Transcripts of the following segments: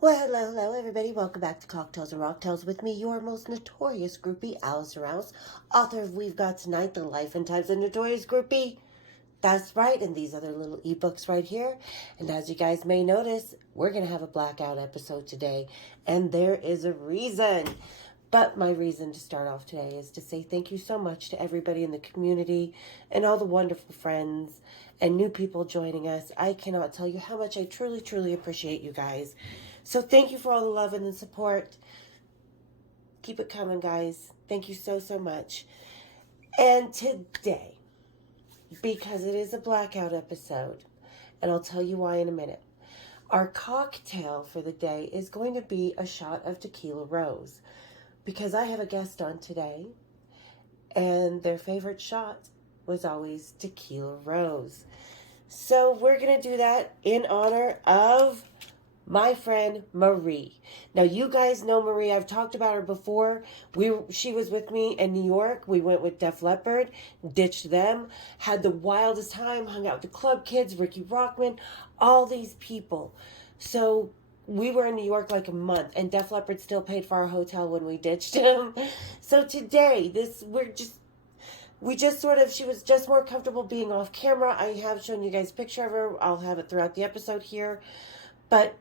Well, hello, everybody. Welcome back to Cocktails and Rocktails with me, your most notorious groupie, Alice Rouse, author of We've Got Tonight, The Life and Times of Notorious Groupie. That's right, and these other little ebooks right here. And as you guys may notice, we're going to have a blackout episode today, and there is a reason. But my reason to start off today is to say thank you so much to everybody in the community and all the wonderful friends and new people joining us. I cannot tell you how much I truly, truly appreciate you guys. So thank you for all the love and the support. Keep it coming, guys. Thank you so, so much. And today, because it is a blackout episode, and I'll tell you why in a minute, our cocktail for the day is going to be a shot of tequila rose. Because I have a guest on today, and their favorite shot was always tequila rose. So we're going to do that in honor of my friend Maree. Now you guys know Maree. I've talked about her before. She was with me in New York. We went with Def Leppard, ditched them, had the wildest time, hung out with the club kids, Ricky Rockman, all these people. So we were in New York like a month, and Def Leppard still paid for our hotel when we ditched him. So today, she was just more comfortable being off camera. I have shown you guys a picture of her. I'll have it throughout the episode here. But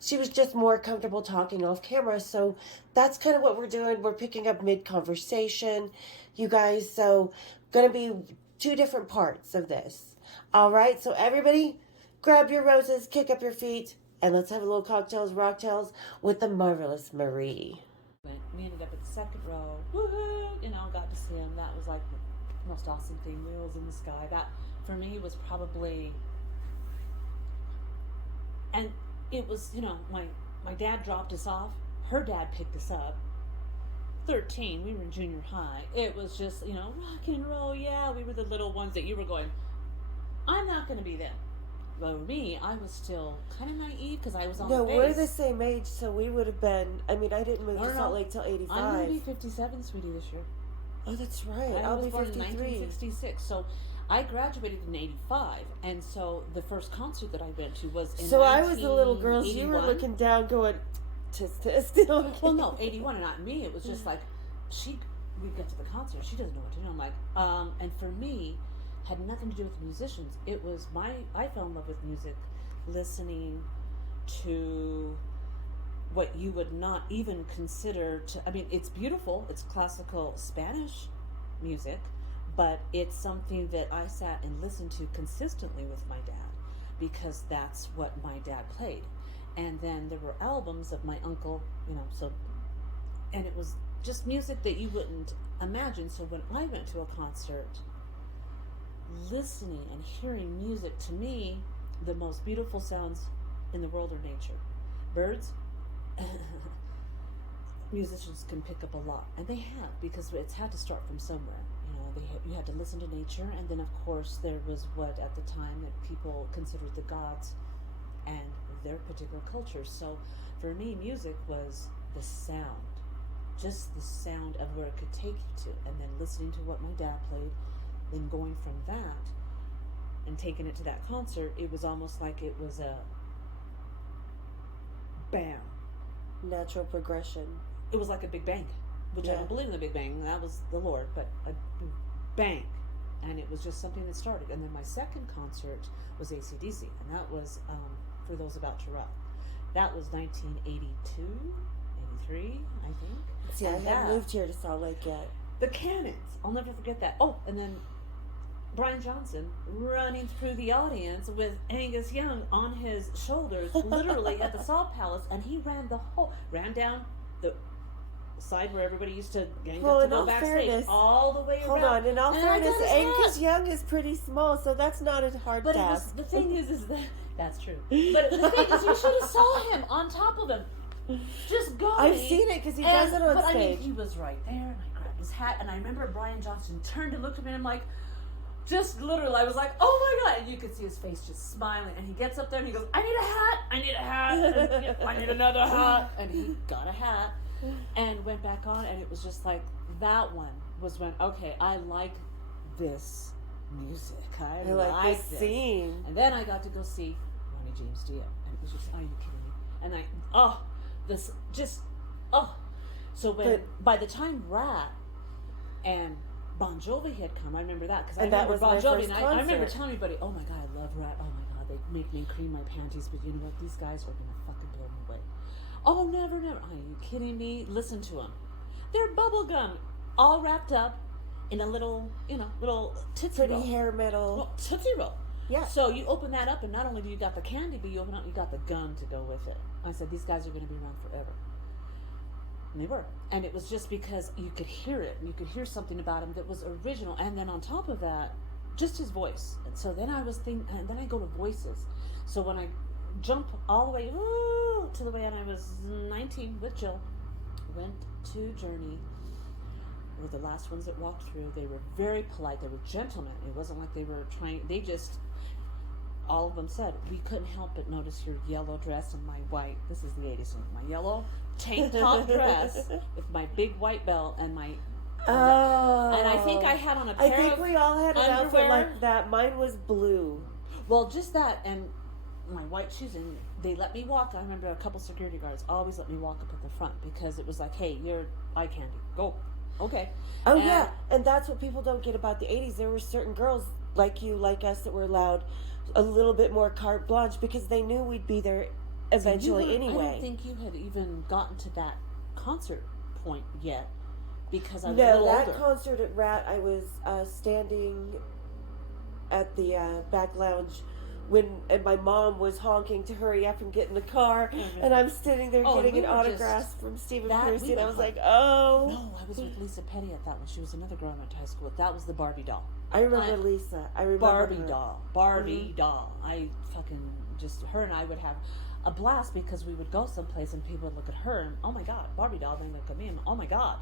she was just more comfortable talking off camera. So that's kind of what we're doing. We're picking up mid-conversation, you guys. So going to be two different parts of this. All right, so everybody, grab your roses, kick up your feet, and let's have a little cocktails, rocktails with the marvelous Maree. We ended up at the second row. Woohoo! Got to see him. That was like the most awesome thing. Wheels in the sky. That, for me, was probably... And it was, my dad dropped us off. Her dad picked us up. 13, we were in junior high. It was just, rock and roll. Yeah, we were the little ones that you were going, I'm not going to be them. Well, me, I was still kind of naive because I was on the base. No, we're the same age, so we would have been... I mean, I didn't move to Salt Lake till 85. I'm going to be 57, sweetie, this year. Oh, that's right. I'll be 53. In 1966, so I graduated in 85, and so the first concert that I went to was in 1981. So I was the little girl, so you were looking down going, tisk. Well, no, 81, and not me. It was just like, we get to the concert, she doesn't know what to do. I'm like, and for me... had nothing to do with musicians. It was I fell in love with music, listening to what you would not even consider it's beautiful. It's classical Spanish music, but it's something that I sat and listened to consistently with my dad because that's what my dad played. And then there were albums of my uncle, and it was just music that you wouldn't imagine. So when I went to a concert, listening and hearing music, to me, the most beautiful sounds in the world are nature. Birds, musicians can pick up a lot, and they have, because it's had to start from somewhere. You had to listen to nature, and then of course there was what at the time that people considered the gods and their particular culture. So for me, music was the sound, just the sound of where it could take you to, and then listening to what my dad played. Then going from that and taking it to that concert, it was almost like it was a bam. Natural progression. It was like a big bang, which I don't believe in the big bang. That was the Lord, but a bang. And it was just something that started. And then my second concert was AC/DC, and that was for those about to rock. That was 1982, 83, I think. See, I haven't moved here to Salt Lake yet. The Cannons. I'll never forget that. Oh, and then Brian Johnson running through the audience with Angus Young on his shoulders, literally at the Salt Palace, and he ran down the side where everybody used to gang up to go backstage, all the way around. Hold on, in all fairness, Angus Young is pretty small, so that's not a hard task. The thing is that's true. But the thing is, you should have saw him on top of him, just going. I've seen it because he does it on stage. He was right there, and I grabbed his hat, and I remember Brian Johnson turned and looked at me, and I'm like, just literally, I was like, oh my God. And you could see his face just smiling. And he gets up there and he goes, I need a hat. I need another hat. And he got a hat and went back on. And it was just like, that one was when, okay, I like this music. I like like the this. scene. And then I got to go see Ronnie James Dio, and it was just, are you kidding me? And this just, So by the time Rat and Bon Jovi had come, I remember that because I remember Bon Jovi, and I remember telling everybody, "Oh my God, I love Rat. Oh my God, they make me cream my panties." But you know what? These guys are gonna fucking blow me away. Oh, never. Are you kidding me? Listen to them. They're bubblegum, all wrapped up in a little Tootsie Pretty Roll. hair metal. Well, Tootsie Roll. Yeah. So you open that up, and not only do you got the candy, but you open up, you got the gum to go with it. I said, these guys are going to be around forever. And they were. And it was just because you could hear it. You could hear something about him that was original. And then on top of that, just his voice. And so then I was thinking, and then I go to voices. So when I jump all the way to the way, and I was 19 with Jill, went to Journey. Were the last ones that walked through. They were very polite. They were gentlemen. It wasn't like they were trying. They just, all of them said, we couldn't help but notice your yellow dress and my white. This is the 80s. My yellow tank top dress with my big white belt and my. And I think I had on a pair of I think we all had an underwear. outfit like that. Mine was blue. Well, just that and my white shoes, and they let me walk. I remember a couple security guards always let me walk up at the front because it was like, hey, you're eye candy. Go. Okay. Oh, yeah. And that's what people don't get about the 80s. There were certain girls like you, like us, that were allowed a little bit more carte blanche because they knew we'd be there eventually anyway. I don't think you had even gotten to that concert point yet because I was a No, little that older. concert at Rat, I was standing at the back lounge and my mom was honking to hurry up and get in the car, and I'm sitting there getting an autograph from Stephen Piercy, and I was like, oh. No, I was with Lisa Petty at that one. She was another girl I went to high school with. That was the Barbie doll. I remember Lisa. I remember Barbie her. doll. Barbie doll. I fucking just, her and I would have a blast because we would go someplace and people would look at her and, oh my God, Barbie doll. Then look at me and, oh my God.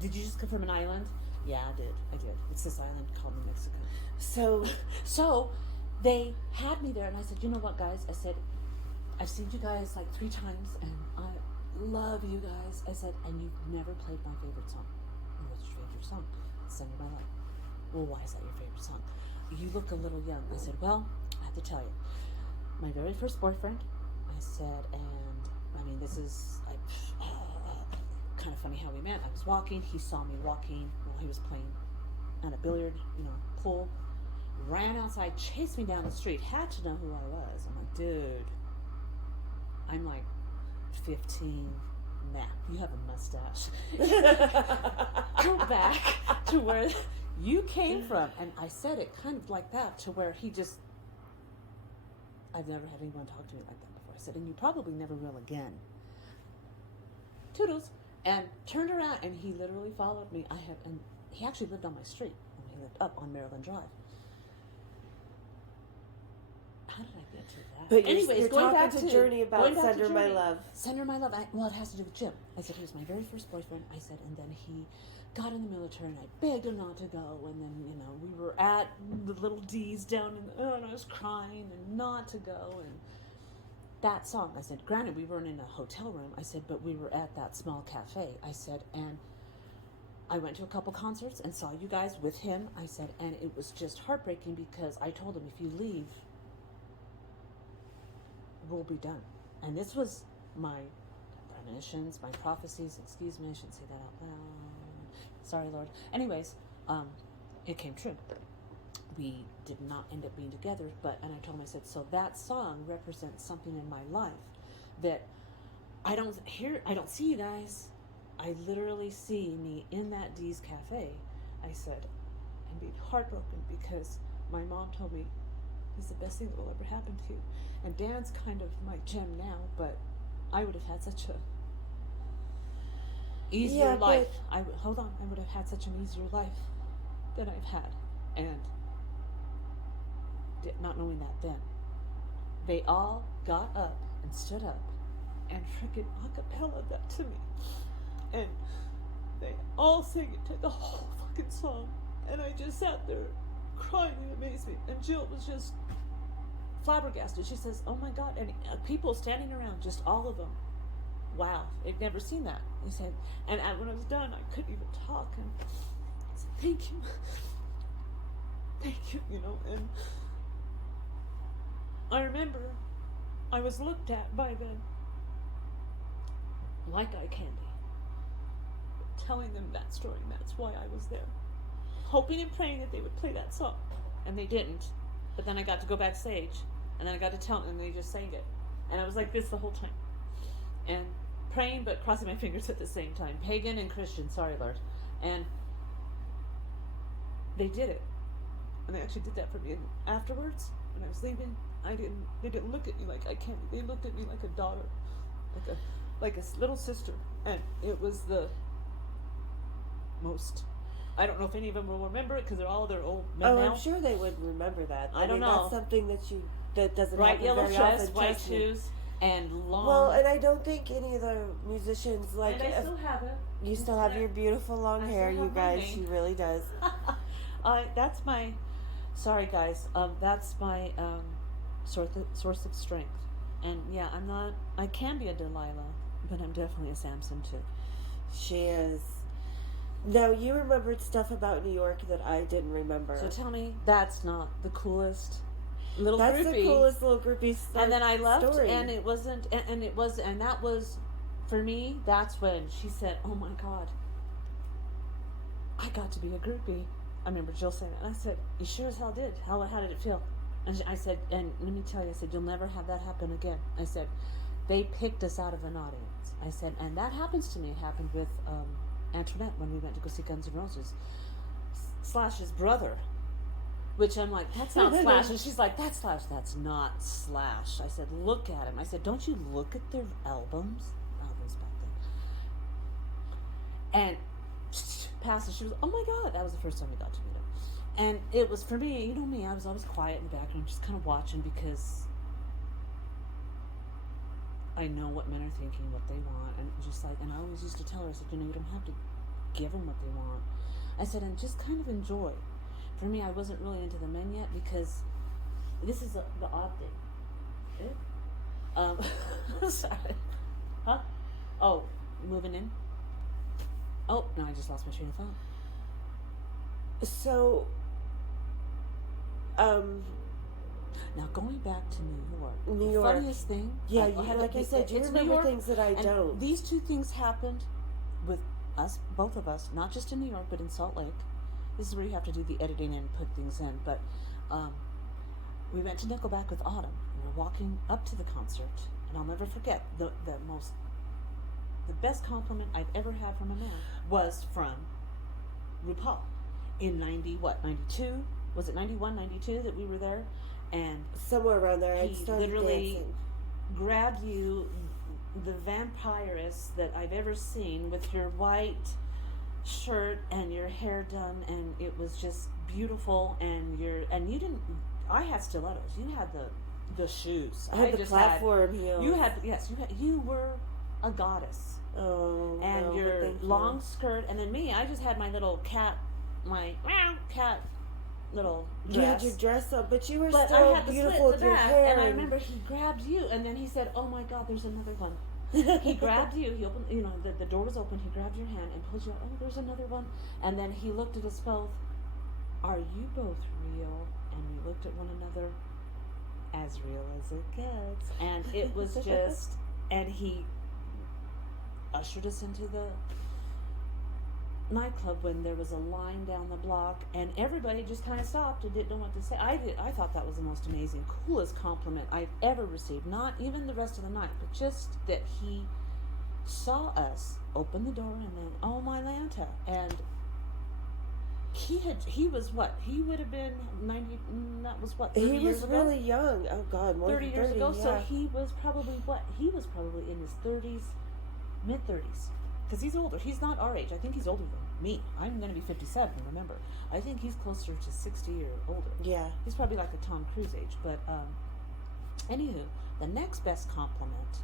Did you just come from an island? Yeah, I did. It's this island called New Mexico. So they had me there, and I said, you know what, guys? I said, I've seen you guys like 3 times, and I love you guys. I said, and you've never played my favorite song. And what's your favorite song? Send Me My Life. Well, why is that your favorite song? You look a little young. I said, well, I have to tell you. My very first boyfriend, I said, and I mean, this is kind of funny how we met. I was walking. He saw me walking while he was playing at a billiard, pool. Ran outside, chased me down the street, had to know who I was. I'm like, dude, I'm like 15. Nah, you have a mustache. Go back to where you came from. And I said it kind of like that to where he just, I've never had anyone talk to me like that before. I said, and you probably never will again. Toodles. And turned around, and he literally followed me. And he actually lived on my street. He lived up on Maryland Drive. How did I get to that? But anyways, you're going talking back to Journey about Send Her My Love. Send Her My Love. Well, it has to do with Jim. I said, he was my very first boyfriend. I said, and then he got in the military, and I begged him not to go. And then, we were at the little D's down, and I was crying and not to go. And that song, I said, granted, we weren't in a hotel room. I said, but we were at that small cafe. I said, and I went to a couple concerts and saw you guys with him. I said, and it was just heartbreaking because I told him, if you leave, we'll be done. And this was my premonitions, my prophecies. Excuse me, I shouldn't say that out loud. Sorry, Lord. Anyways, it came true. We did not end up being together, and I told him, I said, so that song represents something in my life that I don't see you guys. I literally see me in that D's Cafe, I said, and being heartbroken because my mom told me it's the best thing that will ever happen to you. And Dan's kind of my gem now, but I would have had such a easier life. I would have had such an easier life than I've had. And not knowing that then, they all got up and stood up and freaking acapella that to me. And they all sang it to the whole fucking song. And I just sat there crying in amazement. And Jill was just flabbergasted. She says, oh my God. And people standing around, just all of them. Wow, they'd never seen that. He said, and when I was done, I couldn't even talk. And I said, thank you. thank you, you know. And I remember I was looked at by them like eye candy, telling them that story, and that's why I was there, hoping and praying that they would play that song, and they didn't. But then I got to go backstage, and then I got to tell them, and they just sang it, and I was like this the whole time, and praying but crossing my fingers at the same time, pagan and Christian. Sorry, Lord. And they did it, and they actually did that for me. And afterwards, when I was leaving, they didn't look at me like I can't. They looked at me like a daughter, like a little sister, and it was the most. I don't know if any of them will remember it because they're all their old men now. I'm sure they would remember that. I don't know. That's something that doesn't Bright happen yellow very dress, often. white shoes, and long. Well, and I don't think any of the musicians like. And I still have it. You still have your beautiful long I hair, still you have my guys. mane. She really does. That's my. Sorry, guys. That's my source of strength. And yeah, I'm not. I can be a Delilah, but I'm definitely a Samson too. She is. Now, you remembered stuff about New York that I didn't remember. So tell me, that's not the coolest little That's groupie. the coolest little groupie story. And then I left, and it wasn't, and it was, and that was, for me, that's when she said, "Oh my God, I got to be a groupie." I remember Jill saying that, and I said, "You sure as hell did. How did it feel?" And I said, "And let me tell you," I said, "You'll never have that happen again." I said, "They picked us out of an audience." I said, and that happens to me. It happened with Antoinette when we went to go see Guns N' Roses. Slash's brother, which I'm like, that's not Slash. And she's like, that's Slash. That's not Slash. I said, look at him. I said, don't you look at their albums back then. And passes. She was, oh my God, that was the first time we got to meet him. And it was, for me, you know me, I was always quiet in the background, just kind of watching, because I know what men are thinking, what they want, and just like, and I always used to tell her, I said, you know, you don't have to give them what they want. I said, and just kind of enjoy. For me, I wasn't really into the men yet, because this is the odd thing. Sorry. Huh? Oh, moving in? Oh, no, I just lost my train of thought. So, now going back to New York. New the York. funniest thing. Yeah, like I said, you remember York, things that I and don't. These two things happened with us, both of us, not just in New York, but in Salt Lake. This is where you have to do the editing and put things in. But we went to Nickelback with Autumn. We were walking up to the concert, and I'll never forget the best compliment I've ever had from a man was from RuPaul in 92? Was it 91, 92 that we were there? And somewhere around there, I he started literally dancing. grabbed you, the vampiress that I've ever seen, with your white shirt and your hair done, and it was just beautiful. And you didn't. I had stilettos. You had the shoes. I had the platform heels. You were a goddess. Oh, and no, your long skirt, and then me, I just had my little cat little dress. You had your dress on, but you were But still I had the beautiful slit with in the your back, hair. and I remember he grabbed you, and then he said, "Oh my God, there's another one." He grabbed you. He opened, the door was open. He grabbed your hand and pulled you out. Oh, there's another one. And then he looked at us both. Are you both real? And we looked at one another. As real as it gets. And it was just, and he ushered us into the nightclub when there was a line down the block, and everybody just kind of stopped and didn't know what to say. I thought that was the most amazing, coolest compliment I've ever received. Not even the rest of the night, but just that he saw us open the door and then, oh my Lanta. And he was what? He would have been 90, that was what, 30 years ago? He was really young. Oh God, more 30 than 30 years ago. yeah. So he was probably what? He was probably in his 30s, mid-30s. Because he's older. He's not our age. I think he's older than me. I'm going to be 57, remember. I think he's closer to 60 or older. Yeah. He's probably like a Tom Cruise age. But, anywho, the next best compliment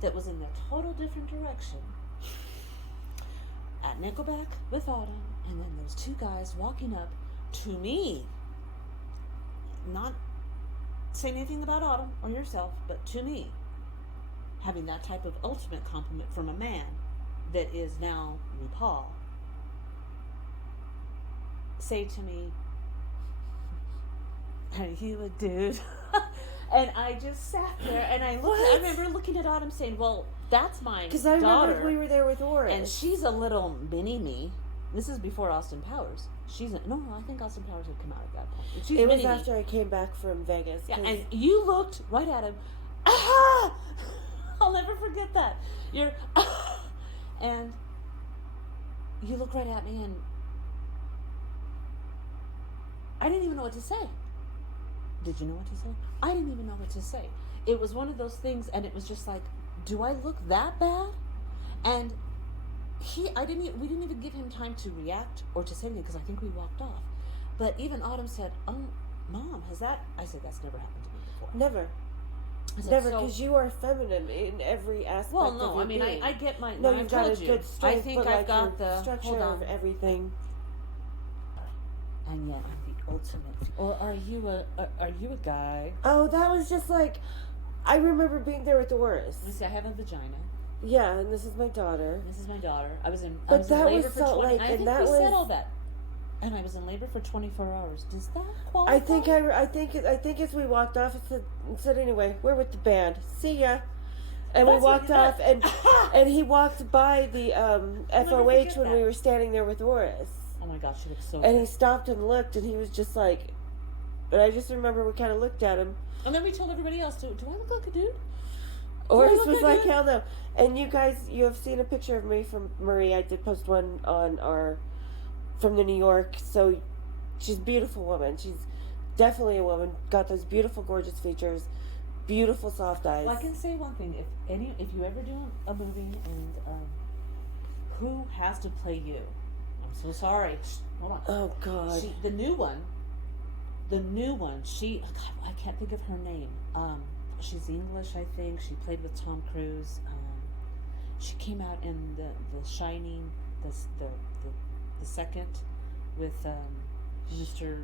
that was in the total different direction, at Nickelback with Autumn, and then those two guys walking up to me, not saying anything about Autumn or yourself, but to me, having that type of ultimate compliment from a man that is now RuPaul, say to me, Are you a dude? And I just sat there and I looked. I remember looking at Autumn saying, "Well, that's my Because I daughter, remember we were there with Oris. and she's a little mini me." This is before Austin Powers. No, I think Austin Powers had come out at that point. She's it was mini-me. after I came back from Vegas. Yeah, 'cause- and you looked right at him. Ah! I'll never forget that. You're, and you look right at me, and I didn't even know what to say. Did you know what to say? I didn't even know what to say. It was one of those things, and it was just like, do I look that bad? And we didn't even give him time to react or to say anything because I think we walked off. But even Autumn said, Mom, has that? I said, that's never happened to me before. Never. I said, Never, because you are feminine in every aspect. Well, no, of your I mean, being. I get my. No, I you've got a told you. good strength, I think but I've like got your the structure hold on. of everything. And yet, I'm the ultimate. Or are you a guy? Oh, that was just like, I remember being there with Oris. You see, I have a vagina. Yeah, and this is my daughter. This is my daughter. I was in But that labor was for so, 20. like, I and think that we said was- all that. And I was in labor for 24 hours. Does that qualify? I think as we walked off, it said anyway, we're with the band. See ya. And we That's what walked you off, meant. and he walked by the never FOH forget when that. we were standing there with Oris. Oh my gosh, she looks so And he good. stopped and looked, and he was just like, but I just remember we kind of looked at him. And then we told everybody else, do I look like a dude? Oris look was like like, you? hell no. And you guys, you have seen a picture of me from Maree. I did post one on from the New York. So she's a beautiful woman. She's definitely a woman. Got those beautiful, gorgeous features. Beautiful soft eyes. Well, I can say one thing. If you ever do a movie and who has to play you? I'm so sorry. Hold on. Oh, God. The new one. She, God, I can't think of her name. She's English, I think. She played with Tom Cruise. She came out in the Shining, the second, with Mr.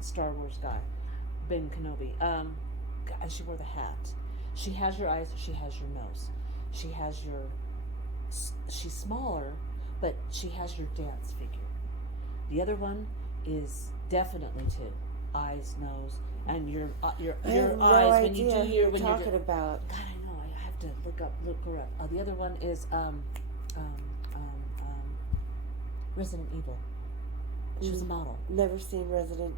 Star Wars guy, Ben Kenobi. And she wore the hat. She has your eyes. She has your nose. She has your. She's smaller, but she has your dance figure. The other one is definitely two eyes, nose, and your I have no eyes when idea you do who your you're when talking you're. about. God, I know. I have to look her up. The other one is Resident Evil. She was a model. Never seen Resident.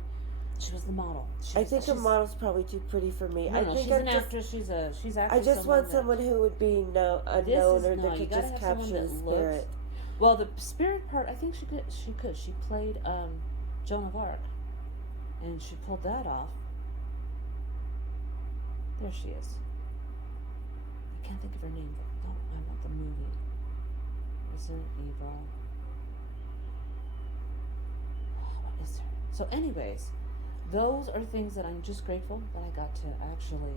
She was the model. I think a model's probably too pretty for me. No, I think she's I'm an just, actress. She's acting. I just want someone who would be unknown or no, that you could gotta just have someone capture that the looks- spirit. Well, the spirit part, I think she could. She played Joan of Arc, and she pulled that off. There she is. I can't think of her name. But I want the movie. Resident Evil. What is her? So, anyways, those are things that I'm just grateful that I got to actually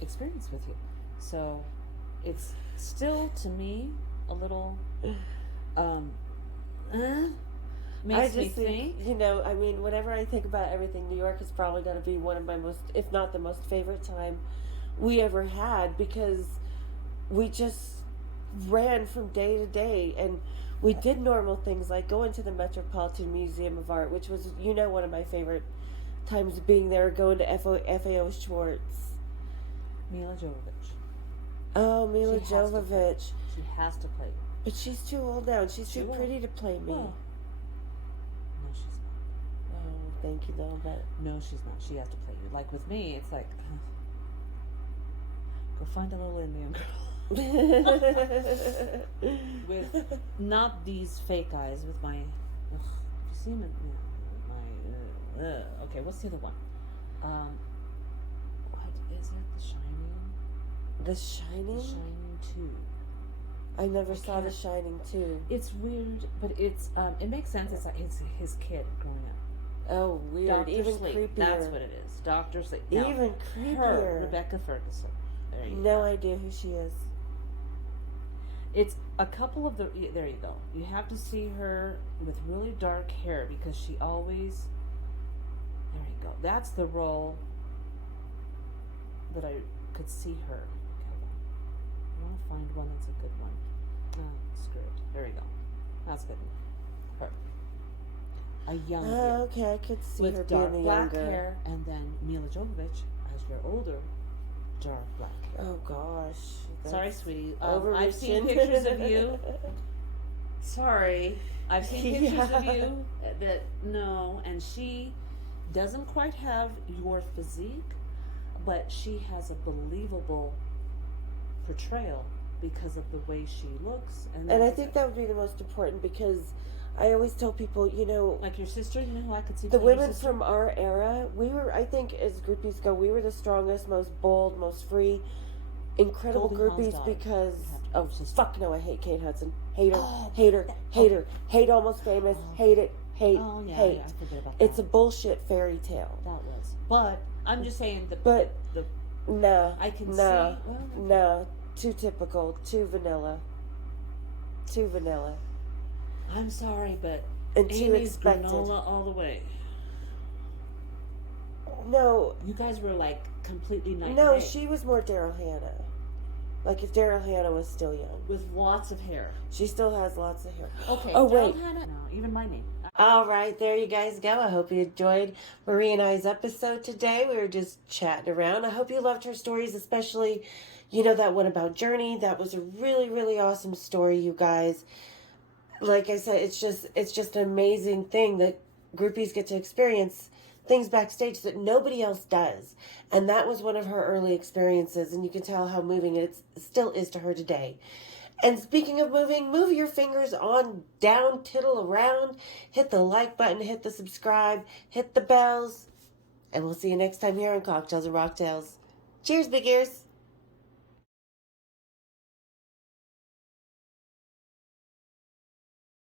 experience with you. So, it's still to me a little makes me think. You know, I mean, whenever I think about everything, New York is probably going to be one of my most, if not the most favorite time we ever had, because we just ran from day to day, and we did normal things like going to the Metropolitan Museum of Art, which was, you know, one of my favorite times being there, going to FAO Schwartz. Mila Jovovich. Oh, Mila She has to Jovovich. She has to play. But she's too old now, and she's She too will. pretty to play me. Well, no, she's not. Oh, thank you, though, but... No, she's not. She has to play you. Like with me, it's like, go find a little Indian girl. With not these fake eyes, with my. You see them? My. Okay, what's the other one? What is it? The Shining. The Shining? The Shining 2. I never I saw The can't- Shining 2. It's weird, but it's it makes sense. It's like his kid growing up. Oh, weird. Dr. Even Sleep. creepier. That's what it is. Dr. Sleep. Now, Even creepier. her, Rebecca Ferguson. There you No go. idea who she is. It's a couple of the. There you go. You have to see her with really dark hair because she always. There you go. That's the role that I could see her. Okay. I want to find one that's a good one. Screw it. There we go. That's good. Her. a young Oh, year. okay, I could see her With being dark the black younger. hair, and then Mila Jovovich, as your older, dark black hair. Oh gosh. Sorry, sweetie. I've Overreaching. seen pictures of you. Sorry. I've seen pictures of you that, no, and she doesn't quite have your physique, but she has a believable portrayal because of the way she looks. And I think that would be the most important, because I always tell people, you know, like your sister, you know who I could see the playing your women sister? from our era, we were, I think, as groupies go, we were the strongest, most bold, most free, incredible Goldie Hawn's groupies daughter. because, You have to be oh, her sister. fuck no, I hate Kate Hudson. Hate her, Oh, hate her, that- hate oh. her, hate Almost Famous, Oh. hate it, hate, Oh, yeah, hate. yeah, I forget about that. It's a bullshit fairy tale. That was. But I'm just saying But the nah, I can nah, see. Well, nah, too typical, too vanilla. Too vanilla. I'm sorry, but And too Amy's expected. granola all the way. No, You guys were like completely night no, and day. she was more Daryl Hannah. Like if Daryl Hannah was still young. With lots of hair. She still has lots of hair. Okay. Oh, Daryl wait. Hannah, no, even my name. All right, there you guys go. I hope you enjoyed Maree and I's episode today. We were just chatting around. I hope you loved her stories, especially, you know, that one about Journey. That was a really, really awesome story, you guys. Like I said, it's just an amazing thing that groupies get to experience things backstage that nobody else does. And that was one of her early experiences, and you can tell how moving it still is to her today. And speaking of moving, move your fingers on down, tittle around, hit the like button, hit the subscribe, hit the bells, and we'll see you next time here on Cocktails and Rocktails. Cheers, big ears.